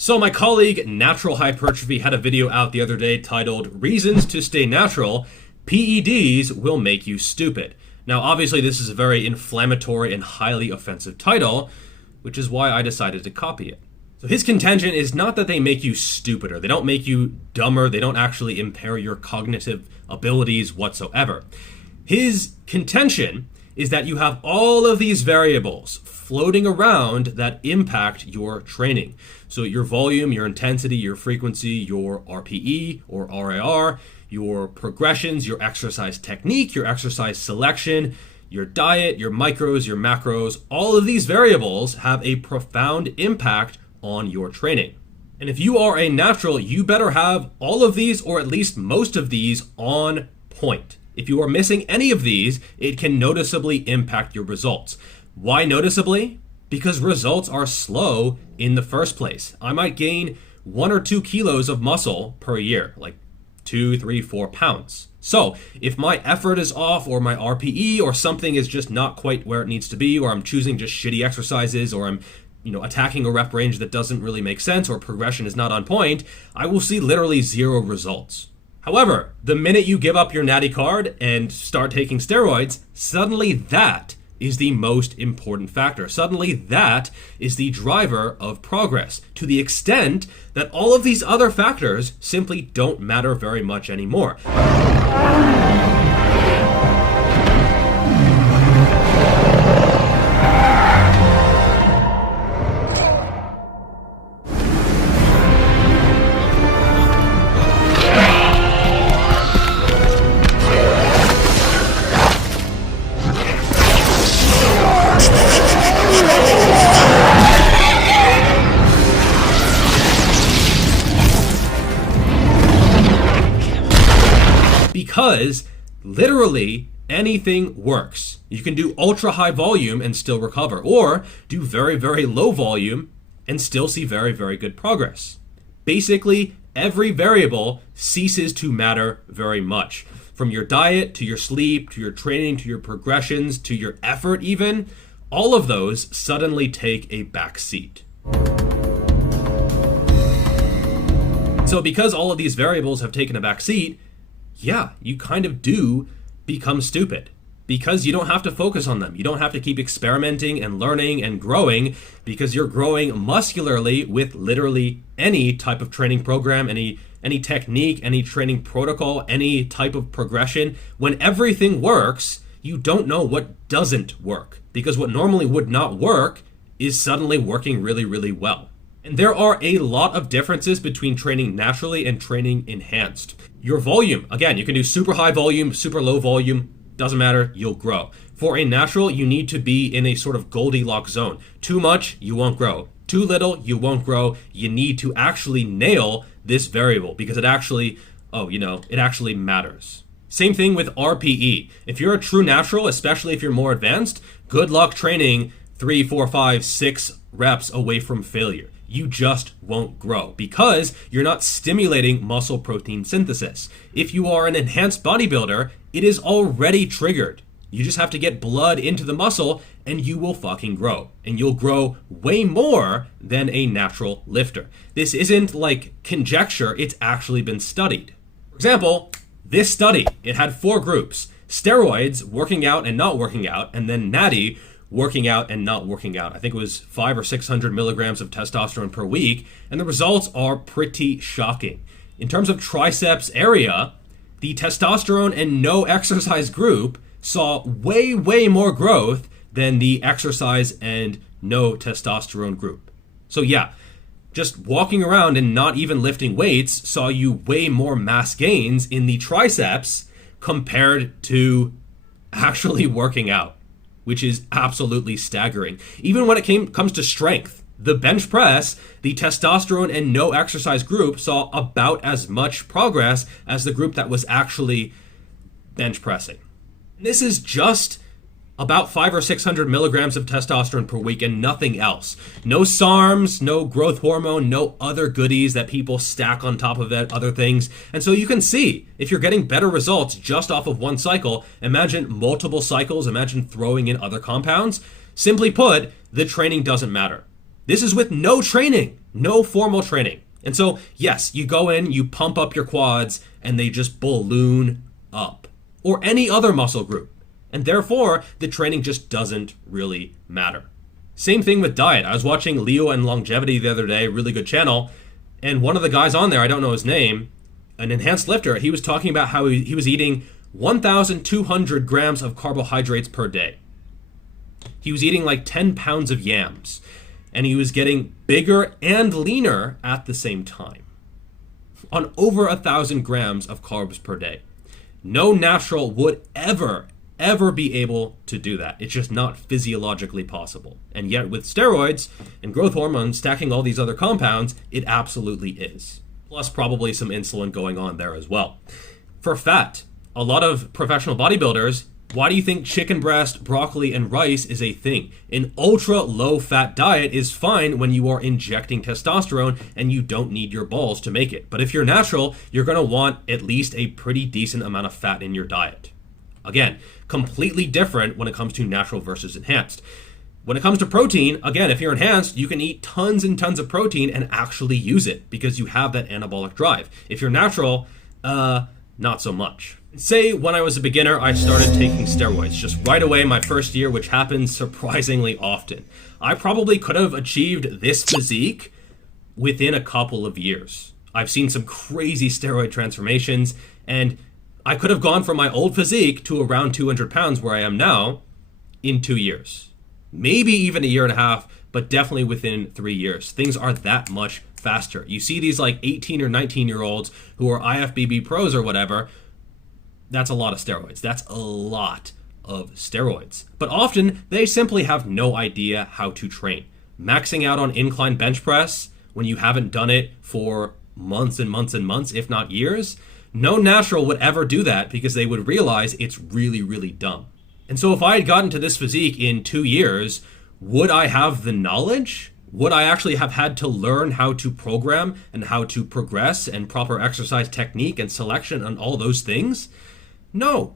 So my colleague Natural Hypertrophy had a video out the other day titled Reasons to Stay Natural, PEDs Will Make You Stupid. Now obviously this is a very inflammatory and highly offensive title, which is why I decided to copy it. So his contention is not that they make you stupider, they don't make you dumber, they don't actually impair your cognitive abilities whatsoever. His contention is that you have all of these variables floating around that impact your training. So your volume, your intensity, your frequency, your RPE or RAR, your progressions, your exercise technique, your exercise selection, your diet, your micros, your macros, all of these variables have a profound impact on your training. And if you are a natural, you better have all of these or at least most of these on point. If you are missing any of these, it can noticeably impact your results. Why noticeably? Because results are slow in the first place. I might gain 1 or 2 kilos of muscle per year, like 2, 3, 4 pounds. So if my effort is off or my RPE or something is just not quite where it needs to be, or I'm choosing just shitty exercises, or I'm attacking a rep range that doesn't really make sense, or progression is not on point, I will see literally 0 results. However, the minute you give up your natty card and start taking steroids, suddenly that is the most important factor. Suddenly that is the driver of progress, to the extent that all of these other factors simply don't matter very much anymore. Because literally anything works. You can do ultra high volume and still recover, or do very, very low volume and still see very, very good progress. Basically, every variable ceases to matter very much. From your diet, to your sleep, to your training, to your progressions, to your effort even, all of those suddenly take a back seat. So because all of these variables have taken a back seat, yeah, you kind of do become stupid, because you don't have to focus on them. You don't have to keep experimenting and learning and growing, because you're growing muscularly with literally any type of training program, any technique, any training protocol, any type of progression. When everything works, you don't know what doesn't work, because what normally would not work is suddenly working really, really well. And there are a lot of differences between training naturally and training enhanced. Your volume, again, you can do super high volume, super low volume, doesn't matter, you'll grow. For a natural, you need to be in a sort of Goldilocks zone. Too much, you won't grow. Too little, you won't grow. You need to actually nail this variable, because it actually matters. Same thing with RPE. If you're a true natural, especially if you're more advanced, good luck training 3, 4, 5, 6 reps away from failure. You just won't grow, because you're not stimulating muscle protein synthesis. If you are an enhanced bodybuilder, it is already triggered. You just have to get blood into the muscle and you will fucking grow. And you'll grow way more than a natural lifter. This isn't like conjecture, it's actually been studied. For example, this study, it had 4 groups: steroids, working out and not working out, and then natty, working out and not working out. I think it was 500 or 600 milligrams of testosterone per week, and the results are pretty shocking. In terms of triceps area, the testosterone and no exercise group saw way, way more growth than the exercise and no testosterone group. So yeah, just walking around and not even lifting weights saw you way more mass gains in the triceps compared to actually working out, which is absolutely staggering. Even when it comes to strength, the bench press, the testosterone and no exercise group saw about as much progress as the group that was actually bench pressing. This is just about 500 or 600 milligrams of testosterone per week and nothing else. No SARMs, no growth hormone, no other goodies that people stack on top of it, other things. And so you can see, if you're getting better results just off of one cycle, imagine multiple cycles, imagine throwing in other compounds. Simply put, the training doesn't matter. This is with no training. No formal training. And so, yes, you go in, you pump up your quads, and they just balloon up. Or any other muscle group. And therefore, the training just doesn't really matter. Same thing with diet. I was watching Leo and Longevity the other day, really good channel, and one of the guys on there, I don't know his name, an enhanced lifter, he was talking about how he was eating 1,200 grams of carbohydrates per day. He was eating like 10 pounds of yams, and he was getting bigger and leaner at the same time, on over 1,000 grams of carbs per day. No natural would ever be able to do that. It's just not physiologically possible. And yet with steroids and growth hormones stacking all these other compounds, it absolutely is. Plus probably some insulin going on there as well. For fat, a lot of professional bodybuilders, why do you think chicken breast, broccoli, and rice is a thing? An ultra low fat diet is fine when you are injecting testosterone and you don't need your balls to make it. But if you're natural, you're gonna want at least a pretty decent amount of fat in your diet. Again, completely different when it comes to natural versus enhanced. When it comes to protein, again, if you're enhanced, you can eat tons and tons of protein and actually use it because you have that anabolic drive. If you're natural, not so much. Say when I was a beginner, I started taking steroids just right away my first year, which happens surprisingly often. I probably could have achieved this physique within a couple of years. I've seen some crazy steroid transformations, and I could have gone from my old physique to around 200 pounds where I am now in 2 years. Maybe even a year and a half, but definitely within 3 years. Things are that much faster. You see these like 18 or 19-year-olds who are IFBB pros or whatever. That's a lot of steroids. That's a lot of steroids. But often, they simply have no idea how to train. Maxing out on incline bench press when you haven't done it for months and months and months, if not years, no natural would ever do that because they would realize it's really, really dumb. And so if I had gotten to this physique in 2 years, would I have the knowledge? Would I actually have had to learn how to program and how to progress and proper exercise technique and selection and all those things? No,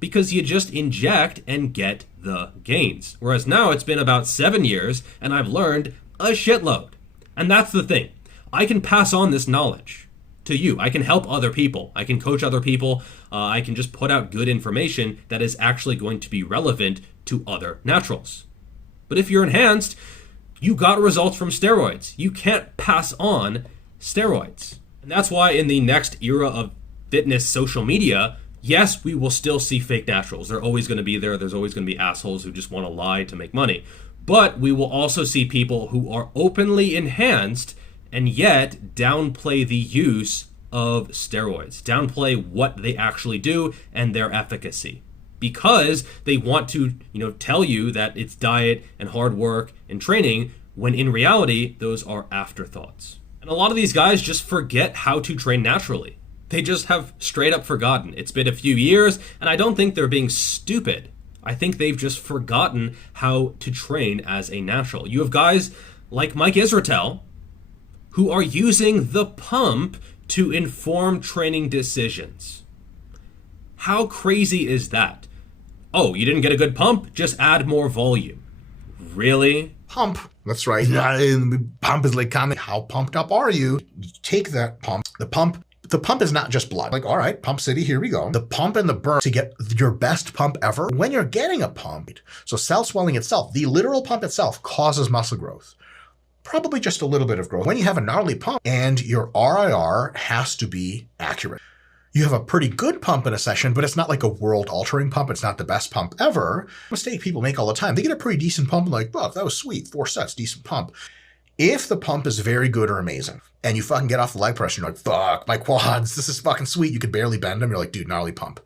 because you just inject and get the gains. Whereas now it's been about 7 years and I've learned a shitload. And that's the thing. I can pass on this knowledge to you. I can help other people. I can coach other people. I can just put out good information that is actually going to be relevant to other naturals. But if you're enhanced, you got results from steroids. You can't pass on steroids. And that's why in the next era of fitness social media, yes, we will still see fake naturals. They're always going to be there. There's always going to be assholes who just want to lie to make money. But we will also see people who are openly enhanced and yet downplay the use of steroids, downplay what they actually do and their efficacy, because they want to, tell you that it's diet and hard work and training, when in reality, those are afterthoughts. And a lot of these guys just forget how to train naturally. They just have straight up forgotten. It's been a few years, and I don't think they're being stupid. I think they've just forgotten how to train as a natural. You have guys like Mike Israetel who are using the pump to inform training decisions. How crazy is that? Oh, you didn't get a good pump? Just add more volume. Really? Pump. That's right. Pump is like, how pumped up are you? You take that pump. The pump is not just blood. Like, all right, pump city, here we go. The pump and the burn to get your best pump ever. When you're getting a pump, so cell swelling itself, the literal pump itself causes muscle growth. Probably just a little bit of growth. When you have a gnarly pump and your RIR has to be accurate. You have a pretty good pump in a session, but it's not like a world-altering pump. It's not the best pump ever. Mistake people make all the time. They get a pretty decent pump and like, oh, that was sweet. 4 sets, decent pump. If the pump is very good or amazing, and you fucking get off the leg press, you're like, fuck, my quads, this is fucking sweet. You could barely bend them. You're like, dude, gnarly pump.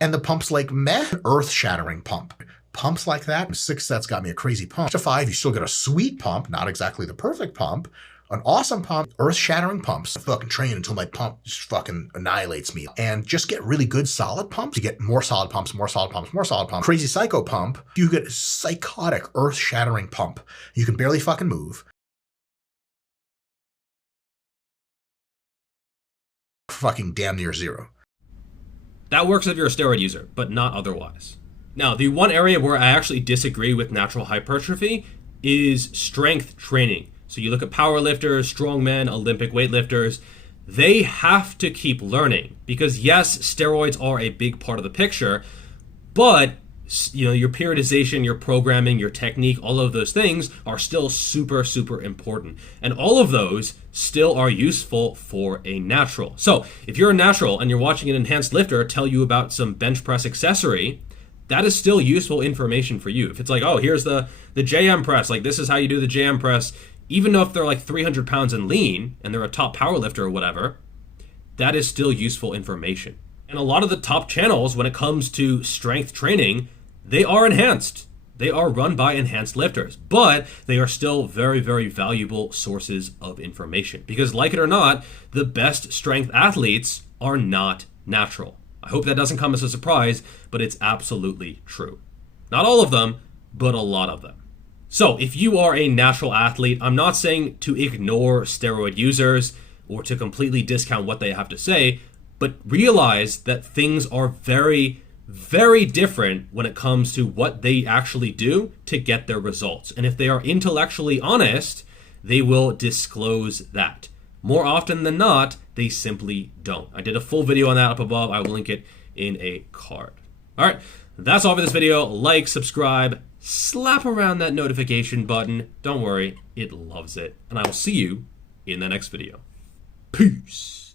And the pump's like, meh, earth-shattering pump. Pumps like that, 6 sets got me a crazy pump. To 5, you still get a sweet pump, not exactly the perfect pump, an awesome pump, earth-shattering pumps. I fucking train until my pump just fucking annihilates me. And just get really good solid pumps. You get more solid pumps, more solid pumps, more solid pumps. Crazy psycho pump. You get psychotic, earth-shattering pump. You can barely fucking move. Fucking damn near zero. That works if you're a steroid user, but not otherwise. Now, the one area where I actually disagree with natural hypertrophy is strength training. So you look at powerlifters, strongmen, Olympic weightlifters, they have to keep learning because yes, steroids are a big part of the picture, but your periodization, your programming, your technique, all of those things are still super, super important. And all of those still are useful for a natural. So if you're a natural and you're watching an enhanced lifter tell you about some bench press accessory, that is still useful information for you. If it's like, oh, here's the JM press, like this is how you do the JM press, even though if they're like 300 pounds and lean and they're a top power lifter or whatever, that is still useful information. And a lot of the top channels when it comes to strength training, they are enhanced. They are run by enhanced lifters, but they are still very, very valuable sources of information because like it or not, the best strength athletes are not natural. I hope that doesn't come as a surprise, but it's absolutely true. Not all of them, but a lot of them. So if you are a natural athlete, I'm not saying to ignore steroid users or to completely discount what they have to say, but realize that things are very, very different when it comes to what they actually do to get their results. And if they are intellectually honest, they will disclose that. More often than not, they simply don't. I did a full video on that up above. I will link it in a card. All right, that's all for this video. Like, subscribe, slap around that notification button. Don't worry, it loves it. And I will see you in the next video. Peace.